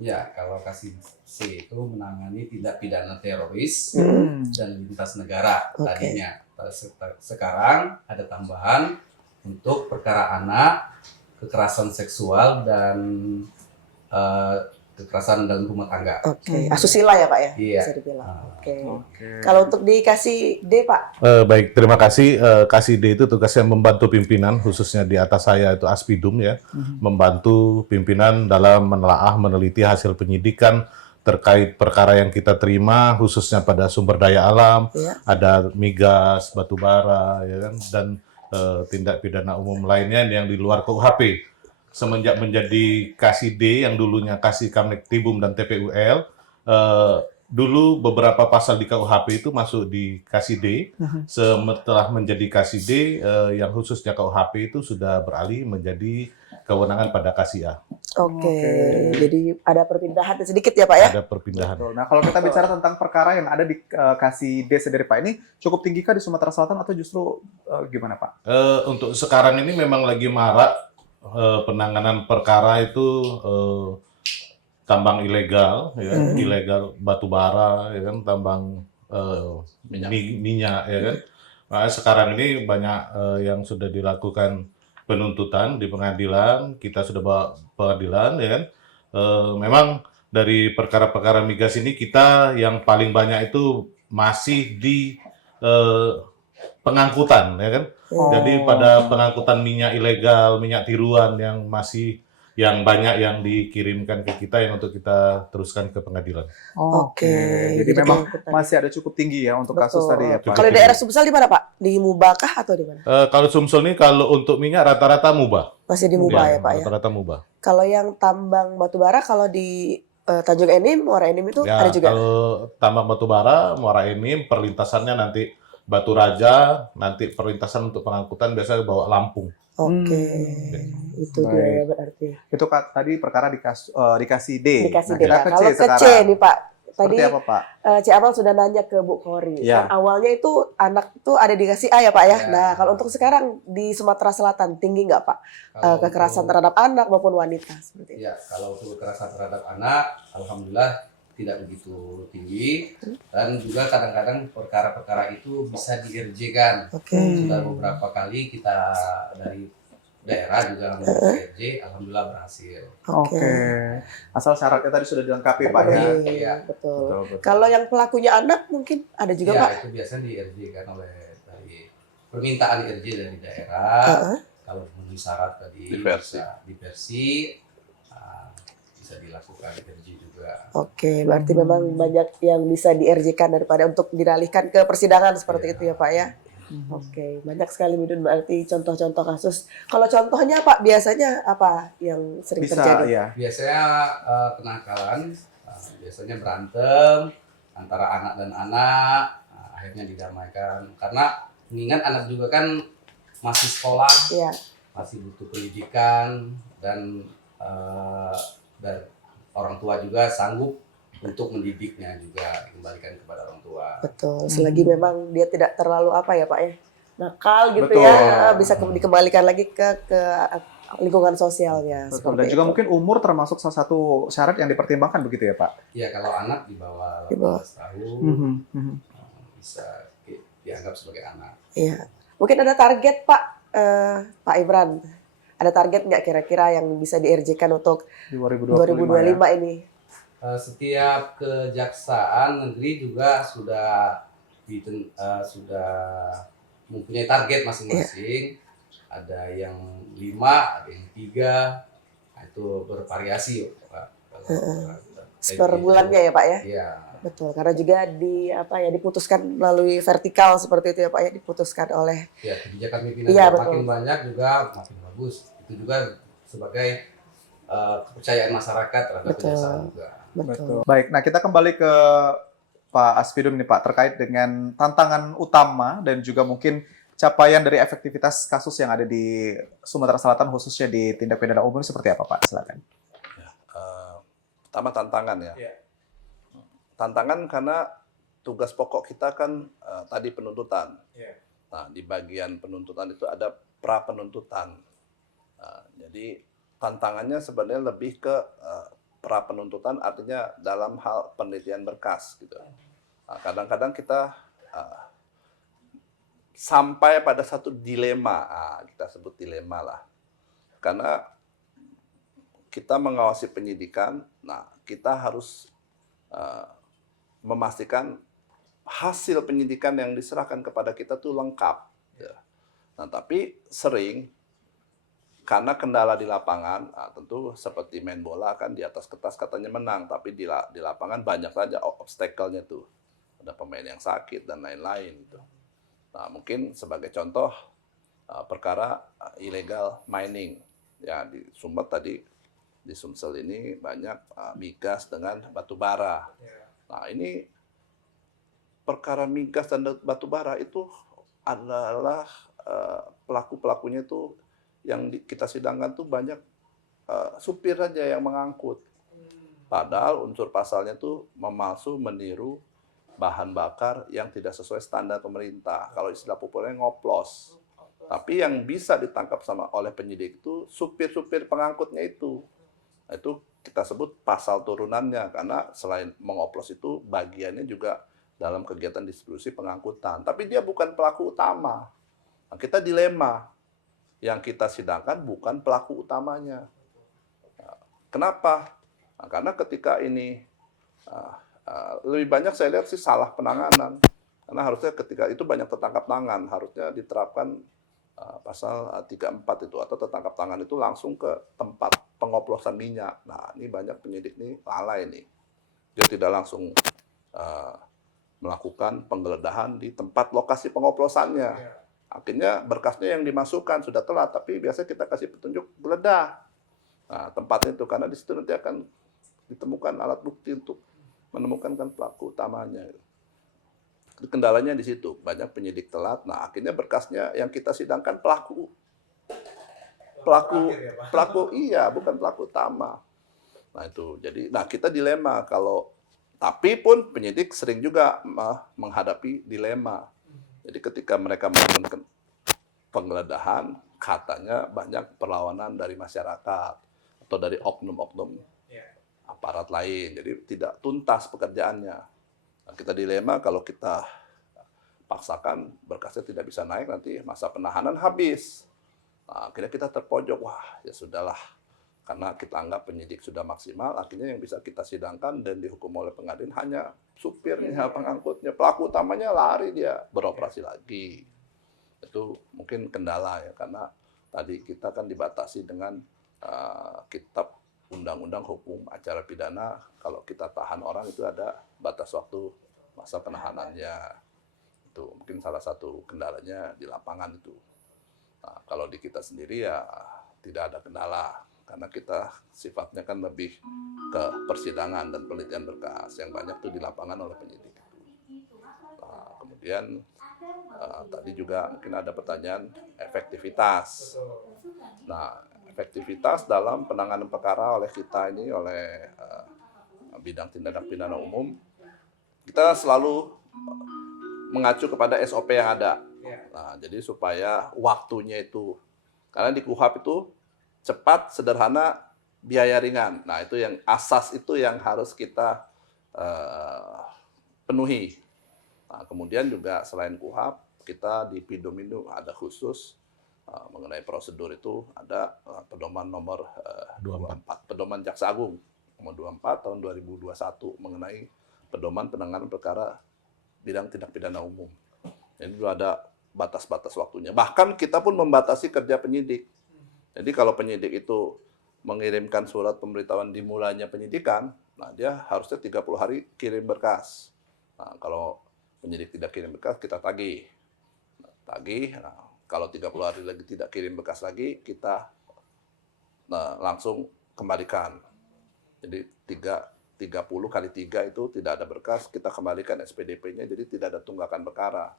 Ya, kalau kasih C itu menangani tindak pidana teroris dan lintas negara Oke. tadinya. Sekarang ada tambahan untuk perkara anak, kekerasan seksual dan kekerasan dalam rumah tangga. Oke. Asusila ya Pak ya? Iya. Bisa dibilang. Oke. Oke. Kalau untuk dikasih D Pak? Baik, terima kasih. Kasih D itu tugasnya membantu pimpinan, khususnya di atas saya itu Aspidum ya, membantu pimpinan dalam menelaah, meneliti hasil penyidikan terkait perkara yang kita terima, khususnya pada sumber daya alam, Iya. ada migas, batu bara, ya kan, dan tindak pidana umum lainnya yang di luar KUHP. Semenjak menjadi kasih D yang dulunya kasih Kamnektibum dan TPUL, dulu beberapa pasal di KUHP itu masuk di kasih D. Setelah menjadi kasih D, yang khususnya KUHP itu sudah beralih menjadi kewenangan pada kasih A. Oke. Jadi ada perpindahan sedikit ya Pak ya? Ada perpindahan. Betul. Nah, kalau kita bicara tentang perkara yang ada di kasih D sendiri Pak, ini cukup tinggi kah di Sumatera Selatan atau justru gimana Pak? Untuk sekarang ini memang lagi marak penanganan perkara itu tambang ilegal, ya, ilegal batu bara, ya kan, tambang minyak, ya kan. Nah, sekarang ini banyak yang sudah dilakukan penuntutan di pengadilan, kita sudah bawa pengadilan, ya kan. Memang dari perkara-perkara migas ini kita yang paling banyak itu masih di pengangkutan, ya kan? Oh. Jadi pada pengangkutan minyak ilegal, minyak tiruan yang banyak yang dikirimkan ke kita yang untuk kita teruskan ke pengadilan. Oke, Jadi jadi memang pengangkutan. masih ada cukup tinggi ya untuk kasus Betul. tadi ya Pak. Kalau di daerah Sumsel di mana Pak? Di Mubakah atau di mana? Kalau Sumsel ini kalau untuk minyak rata-rata mubah. Masih di Mubah ya Pak ya. Rata-rata mubah. Kalau yang tambang batubara kalau di Tanjung Enim, Muara Enim itu Ya, ada juga. kalau tambang batubara, Muara Enim, perlintasannya nanti Batu Raja, nanti perlintasan untuk pengangkutan biasanya bawa Lampung. Oke, itu Baik. dia berarti. Itu tadi perkara dikasih D. Dikasih Nah, D. kita Nah, ke C kalau ke C sekarang. nih Pak, tadi Seperti apa Pak? Cik Amal sudah nanya ke Bu Kori. Ya. Kan awalnya itu anak itu ada dikasih A ya Pak ya. Ya. Nah kalau untuk sekarang di Sumatera Selatan tinggi nggak Pak Kalau kekerasan untuk- terhadap anak maupun wanita seperti itu? Ya, kalau untuk kekerasan terhadap anak, alhamdulillah tidak begitu tinggi, dan juga kadang-kadang perkara-perkara itu bisa di-RJ-kan. Oke. Sudah beberapa kali kita dari daerah juga melakukan RJ, alhamdulillah berhasil. Oke. Asal syaratnya tadi sudah dilengkapi Pak ya. Terpenuhi, Iya. betul. Betul. Kalau yang pelakunya anak mungkin ada juga Ya, Pak. itu biasanya di-RJ-kan oleh dari permintaan RJ dari daerah. Heeh. Kalau memenuhi syarat tadi Diversi. bisa diversi, bisa dilakukan RJ juga. Oke, berarti memang banyak yang bisa di-RJ-kan daripada untuk diralihkan ke persidangan seperti Iya. itu ya Pak ya. Oke, banyak sekali Midun berarti contoh-contoh kasus. Kalau contohnya Pak biasanya apa yang sering Bisa terjadi? ya. Biasanya kenakalan, biasanya berantem antara anak dan anak, akhirnya didamaikan. Karena mengingat anak juga kan masih sekolah, Iya. masih butuh pendidikan, dan orang tua juga sanggup untuk mendidiknya juga, dikembalikan kepada orang tua. Betul, selagi memang dia tidak terlalu apa ya Pak ya, nakal gitu Betul. ya, bisa dikembalikan lagi ke lingkungan sosialnya. Betul. seperti Dan juga itu. mungkin umur termasuk salah satu syarat yang dipertimbangkan begitu ya Pak. Ya, kalau anak di bawah Di bawah. 18 tahun Mhm. bisa dianggap sebagai anak. Iya, mungkin ada target Pak, Pak Imran, ada target nggak kira-kira yang bisa di-RJ-kan untuk 2025 ini? Setiap kejaksaan negeri juga sudah mempunyai target masing-masing. Ada yang 5, ada yang 3, nah, itu bervariasi Pak. Per bulannya ya Pak ya? Iya. Betul, karena juga diputuskan melalui vertikal seperti itu ya Pak ya, diputuskan oleh Ya, kebijakan pimpinan Iya, yang betul. makin banyak juga makin bagus. Itu juga sebagai kepercayaan masyarakat terhadap Betul. kejaksaan juga. betul. Baik, nah kita kembali ke Pak Aspidum nih Pak, terkait dengan tantangan utama dan juga mungkin capaian dari efektivitas kasus yang ada di Sumatera Selatan khususnya di tindak pidana umum seperti apa Pak? Silakan. Pertama tantangan ya. Iya. Tantangan karena tugas pokok kita kan tadi penuntutan. Iya. Nah, di bagian penuntutan itu ada pra penuntutan. Jadi tantangannya sebenarnya lebih ke pra penuntutan, artinya dalam hal penelitian berkas gitu. Nah, kadang-kadang kita sampai pada satu dilema, kita sebut dilema lah. Karena kita mengawasi penyidikan, nah kita harus memastikan hasil penyidikan yang diserahkan kepada kita tuh lengkap. Nah, tapi sering karena kendala di lapangan, tentu seperti main bola kan di atas kertas katanya menang, tapi di lapangan banyak saja obstacle-nya tuh. Ada pemain yang sakit dan lain-lain gitu. Nah, mungkin sebagai contoh perkara illegal mining. Ya, di Sumber tadi, di Sumsel ini banyak migas dengan batu bara. Nah, ini perkara migas dan batu bara itu adalah pelaku-pelakunya itu yang kita sidangkan tuh banyak supir aja yang mengangkut. Padahal unsur pasalnya tuh memalsu, meniru bahan bakar yang tidak sesuai standar pemerintah. Kalau istilah populernya ngoplos. Tapi yang bisa ditangkap oleh penyidik itu supir-supir pengangkutnya itu. Nah, itu kita sebut pasal turunannya, karena selain mengoplos itu bagiannya juga dalam kegiatan distribusi pengangkutan. Tapi dia bukan pelaku utama. Nah, kita dilema. Yang kita sidangkan bukan pelaku utamanya. Kenapa? Nah, karena ketika ini lebih banyak saya lihat sih salah penanganan. Karena harusnya ketika itu banyak tertangkap tangan, harusnya diterapkan pasal 34 itu, atau tertangkap tangan itu langsung ke tempat pengoplosan minyak. Nah, ini banyak penyidik nih lalai nih. Dia tidak langsung melakukan penggeledahan di tempat lokasi pengoplosannya. Akhirnya berkasnya yang dimasukkan sudah telat, tapi biasanya kita kasih petunjuk geledah. Nah, tempatnya itu, karena di situ nanti akan ditemukan alat bukti untuk menemukan kan pelaku utamanya. Kendalanya di situ, banyak penyidik telat. Nah, akhirnya berkasnya yang kita sidangkan pelaku iya, bukan pelaku utama. Nah, itu. Jadi, kita dilema kalau, tapi pun penyidik sering juga menghadapi dilema. Jadi ketika mereka melakukan penggeledahan, katanya banyak perlawanan dari masyarakat atau dari oknum-oknum aparat lain. Jadi tidak tuntas pekerjaannya. Nah, kita dilema kalau kita paksakan berkasnya tidak bisa naik, nanti masa penahanan habis. Nah, akhirnya kita terpojok, wah ya sudahlah. Karena kita anggap penyidik sudah maksimal, akhirnya yang bisa kita sidangkan dan dihukum oleh pengadilan hanya supirnya, pengangkutnya. Pelaku utamanya lari, dia beroperasi lagi. Itu mungkin kendala ya, karena tadi kita kan dibatasi dengan kitab Undang-Undang Hukum Acara Pidana. Kalau kita tahan orang itu ada batas waktu masa penahanannya. Itu mungkin salah satu kendalanya di lapangan itu. Nah, kalau di kita sendiri ya tidak ada kendala. Karena kita sifatnya kan lebih ke persidangan dan penelitian berkas yang banyak tuh di lapangan oleh penyidik. Nah, kemudian tadi juga mungkin ada pertanyaan efektivitas. Nah, efektivitas dalam penanganan perkara oleh kita ini, oleh bidang tindak pidana umum, kita selalu mengacu kepada SOP yang ada. Nah, jadi supaya waktunya itu, karena di KUHP itu cepat, sederhana, biaya ringan. Nah, itu yang asas itu yang harus kita penuhi. Nah, kemudian juga selain KUHP, kita di Pidomindo ada khusus mengenai prosedur itu, ada pedoman nomor 24, pedoman Jaksa Agung nomor 24 tahun 2021 mengenai pedoman penanganan perkara bidang tindak pidana umum. Jadi itu ada batas-batas waktunya. Bahkan kita pun membatasi kerja penyidik. Jadi kalau penyidik itu mengirimkan surat pemberitahuan dimulainya penyidikan, nah dia harusnya 30 hari kirim berkas. Nah, kalau penyidik tidak kirim berkas, kita tagih. Nah, kalau 30 hari lagi tidak kirim berkas lagi, kita langsung kembalikan. Jadi 30 kali 3 itu tidak ada berkas, kita kembalikan SPDP-nya, jadi tidak ada tunggakan perkara.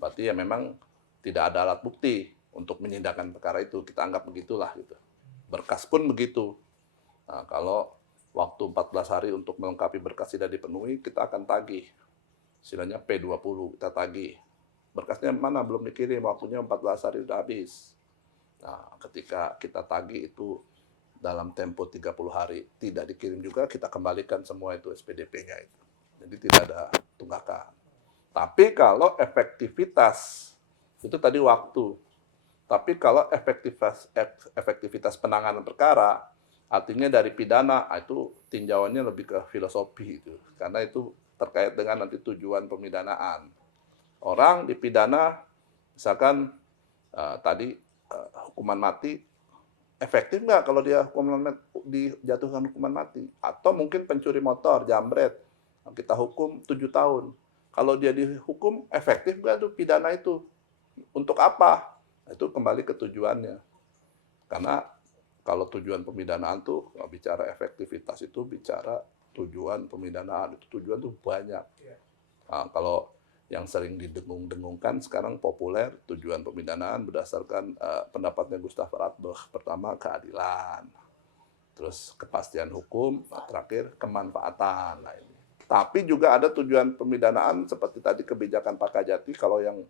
Berarti ya memang tidak ada alat bukti untuk menyidangkan perkara itu, kita anggap begitulah gitu. Berkas pun begitu. Nah, kalau waktu 14 hari untuk melengkapi berkas tidak dipenuhi, kita akan tagih. Istilahnya P20, kita tagih. Berkasnya mana belum dikirim, waktunya 14 hari sudah habis. Nah, ketika kita tagih itu dalam tempo 30 hari tidak dikirim juga, kita kembalikan semua itu SPDP-nya itu. Jadi tidak ada tunggakan. Tapi kalau efektivitas, itu tadi waktu. Tapi kalau efektivitas penanganan perkara, artinya dari pidana, itu tinjauannya lebih ke filosofi itu. Karena itu terkait dengan nanti tujuan pemidanaan. Orang dipidana, misalkan tadi hukuman mati, efektif nggak kalau dia dijatuhkan hukuman mati? Atau mungkin pencuri motor, jambret, kita hukum 7 tahun. Kalau dia dihukum, efektif nggak tuh pidana itu? Untuk apa? Itu kembali ke tujuannya. Karena kalau tujuan pemidanaan tuh, nggak bicara efektivitas, itu bicara tujuan pemidanaan. Itu tujuan tuh banyak. Nah, kalau yang sering didengung-dengungkan sekarang populer, tujuan pemidanaan berdasarkan pendapatnya Gustav Radbach. Pertama, keadilan. Terus kepastian hukum, terakhir kemanfaatan. Nah, ini. Tapi juga ada tujuan pemidanaan seperti tadi kebijakan Pak Kajati, kalau yang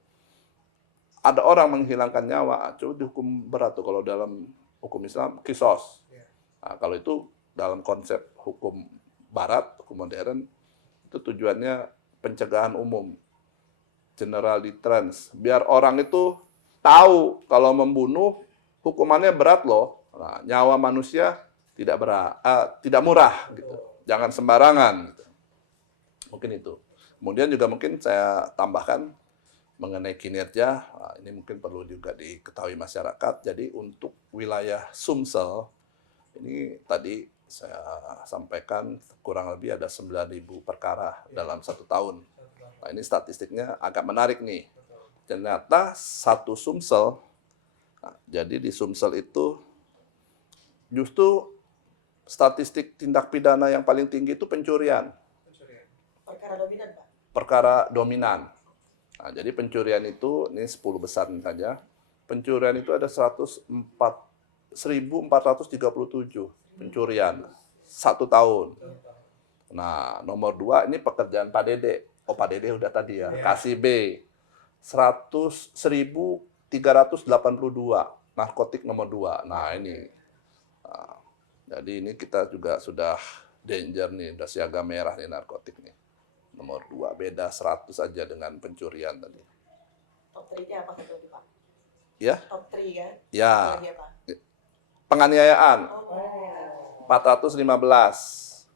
ada orang menghilangkan nyawa, coba dihukum berat tuh kalau dalam hukum Islam, kisos. Nah, kalau itu dalam konsep hukum barat, hukum modern, itu tujuannya pencegahan umum. General deterrence. Biar orang itu tahu kalau membunuh hukumannya berat loh. Nah, nyawa manusia tidak murah gitu. Jangan sembarangan gitu. Mungkin itu. Kemudian juga mungkin saya tambahkan mengenai kinerja, ini mungkin perlu juga diketahui masyarakat. Jadi untuk wilayah Sumsel, ini tadi saya sampaikan kurang lebih ada 9.000 perkara dalam 1 tahun. Nah ini statistiknya agak menarik nih. Ternyata satu Sumsel, jadi di Sumsel itu justru statistik tindak pidana yang paling tinggi itu pencurian. Perkara dominan, Pak. Perkara dominan. Nah, jadi pencurian itu, ini 10 besar saja, pencurian itu ada 1.437 pencurian 1 tahun. Nah, nomor 2 ini pekerjaan Pak Dede. Oh, Pak Dede udah tadi ya. Kasih B. 1.382 narkotik nomor 2. Nah, ini. Nah, jadi ini kita juga sudah danger nih, udah siaga merah nih narkotik nih. Nomor 2, beda 100 aja dengan pencurian tadi. Top 3-nya apa itu, Pak? Ya? Top 3 kan? Ya. Apa lagi, Pak? Penganiayaan, Oh. 415.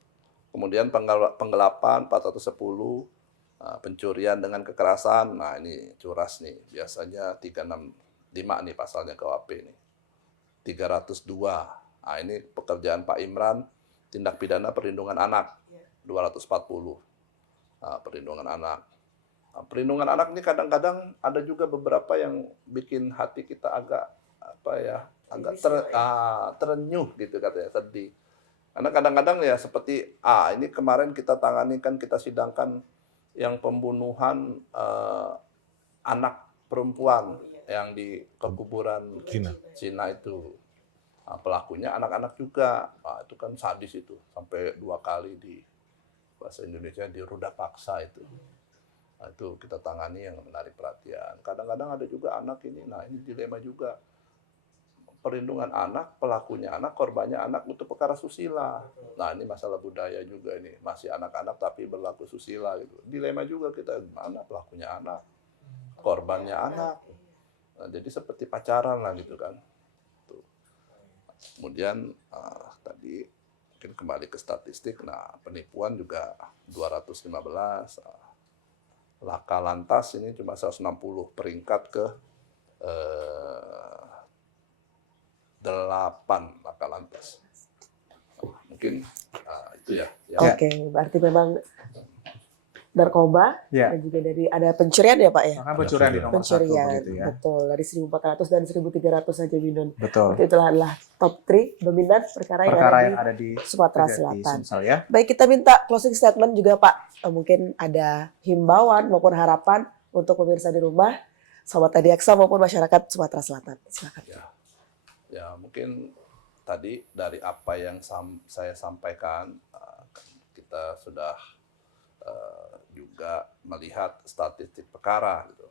Kemudian penggelapan, 410. Pencurian dengan kekerasan, nah ini curas nih. Biasanya 365 nih pasalnya KUHP nih. 302. Nah ini pekerjaan Pak Imran, tindak pidana perlindungan anak, 240. Perlindungan anak. Nah, perlindungan anak ini kadang-kadang ada juga beberapa yang bikin hati kita agak agak terenyuh gitu katanya, sedih. Karena kadang-kadang ya seperti ini kemarin kita tangani kan, kita sidangkan yang pembunuhan anak perempuan yang di kekuburan Cina itu. Nah, pelakunya anak-anak juga. Nah, itu kan sadis itu, sampai 2 kali di bahasa Indonesia diruda paksa itu. Nah, itu kita tangani yang menarik perhatian. Kadang-kadang ada juga anak ini, nah ini dilema juga. Perlindungan anak, pelakunya anak, korbannya anak, itu perkara susila. Nah ini masalah budaya juga ini, masih anak-anak tapi berlaku susila gitu. Dilema juga kita, mana pelakunya anak, korbannya anak. Nah, jadi seperti pacaran lah gitu kan. Tuh. Kemudian tadi mungkin kembali ke statistik, nah penipuan juga 215, laka lantas ini cuma 160, peringkat ke 8 laka lantas. Mungkin itu ya. Oke, berarti memang narkoba dan juga dari ada pencurian ya Pak ya? Bahkan pencurian di nomor 1 Pencurian, begitu ya. betul. Dari 1.400 dan 1.300 saja Minun. Betul. Itu adalah top 3 dominan perkara yang ada di Sumatera Selatan. Sumsel ya. Baik, kita minta closing statement juga Pak. Mungkin ada himbauan maupun harapan untuk pemirsa di rumah, Sobat Adiaksa maupun masyarakat Sumatera Selatan. Silakan. Ya, mungkin tadi dari apa yang saya sampaikan, kita sudah juga melihat statistik perkara gitu.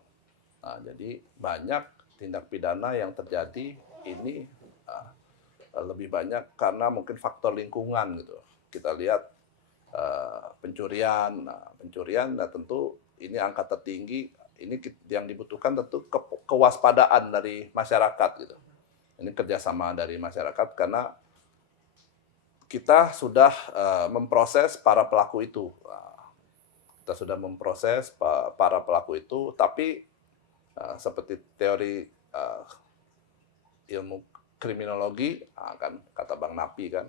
Nah, jadi banyak tindak pidana yang terjadi ini lebih banyak karena mungkin faktor lingkungan gitu. Kita lihat pencurian, nah tentu ini angka tertinggi, ini yang dibutuhkan tentu kewaspadaan dari masyarakat gitu. Ini kerjasama dari masyarakat karena kita sudah memproses para pelaku itu. Kita sudah memproses para pelaku itu, tapi seperti teori ilmu kriminologi, kan kata Bang Napi kan,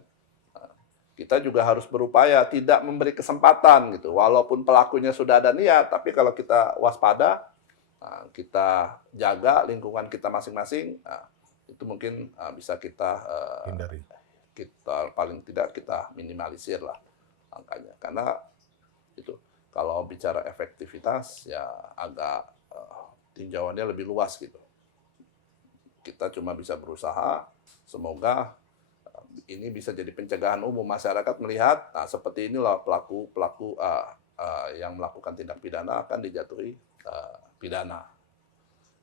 kita juga harus berupaya tidak memberi kesempatan gitu. Walaupun pelakunya sudah ada niat, tapi kalau kita waspada, kita jaga lingkungan kita masing-masing, itu mungkin bisa kita hindari. Kita paling tidak kita minimalisir lah angkanya. Karena itu kalau bicara efektivitas ya agak tinjauannya lebih luas gitu. Kita cuma bisa berusaha, semoga ini bisa jadi pencegahan umum, masyarakat melihat, nah seperti inilah pelaku yang melakukan tindak pidana akan dijatuhi pidana.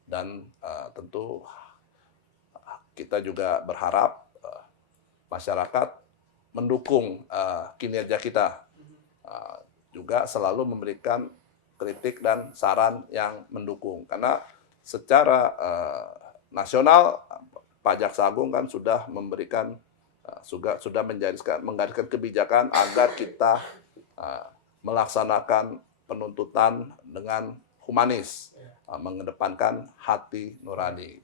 Dan tentu kita juga berharap masyarakat mendukung kinerja kita, juga selalu memberikan kritik dan saran yang mendukung. Karena secara nasional Pak Jaksa Agung kan sudah memberikan sudah menggariskan kebijakan agar kita melaksanakan penuntutan dengan humanis, mengedepankan hati nurani.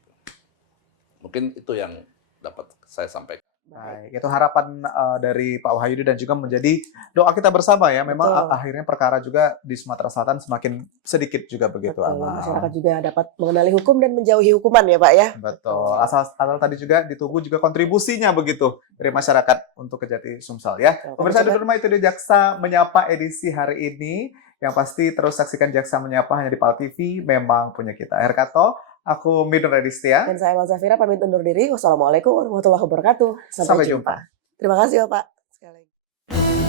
Mungkin itu yang dapat saya sampaikan. Baik, itu harapan dari Pak Wahyudi dan juga menjadi doa kita bersama ya. Memang Betul. akhirnya perkara juga di Sumatera Selatan semakin sedikit juga begitu. Betul, Amal. masyarakat juga dapat mengenali hukum dan menjauhi hukuman ya Pak ya. Betul. Asal tadi juga ditunggu juga kontribusinya begitu dari masyarakat untuk Kejati Sumsel ya. Betul. Pemirsa di rumah, itu dia Jaksa Menyapa edisi hari ini. Yang pasti terus saksikan Jaksa Menyapa hanya di PAL TV, memang punya kita. Herkato, aku Midun Radistia. Dan saya Amal Zafira pamit undur diri. Wassalamualaikum warahmatullahi wabarakatuh. Sampai Sampai jumpa. jumpa. Terima kasih Bapak. Sekali lagi.